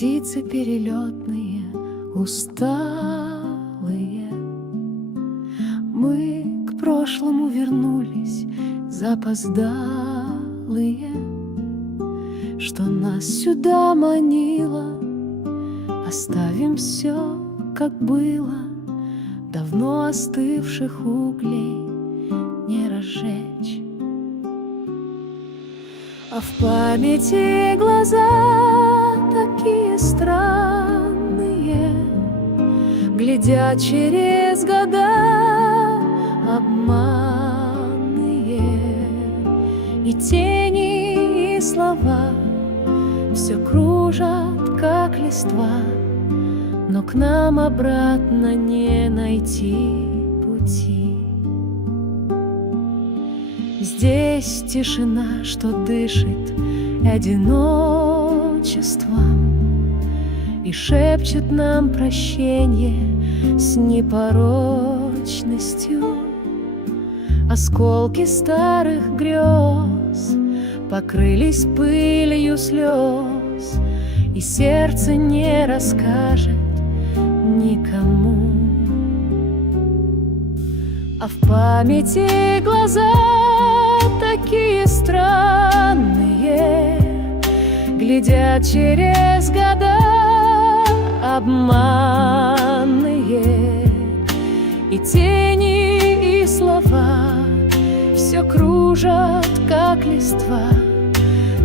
птицы перелетные, усталые. Мы к прошлому вернулись, запоздалые, что нас сюда манило. Оставим все, как было, давно остывших углей не разжечь. А в памяти глаза такие странные, глядят через года обманные, и тени, и слова все кружат, как листва, но к нам обратно не найти пути. Здесь тишина, что дышит одиночеством и шепчет нам прощение с непорочностью. Осколки старых грез покрылись пылью слез, и сердце не расскажет никому. А в памяти глаза такие странные, глядят через года обманные, и тени, и слова все кружат, как листва,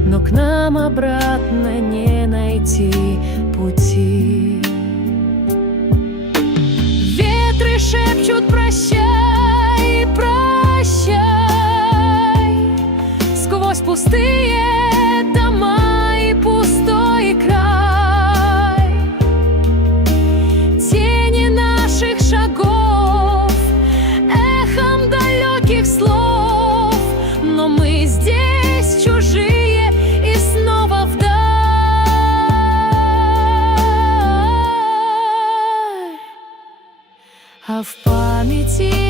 но к нам обратно не найти пути. Ветры шепчут прощай, прощай, сквозь пустые дома и пустой край. Тени наших шагов, эхом далеких слов, но мы здесь чужие и снова вдаль. А в памяти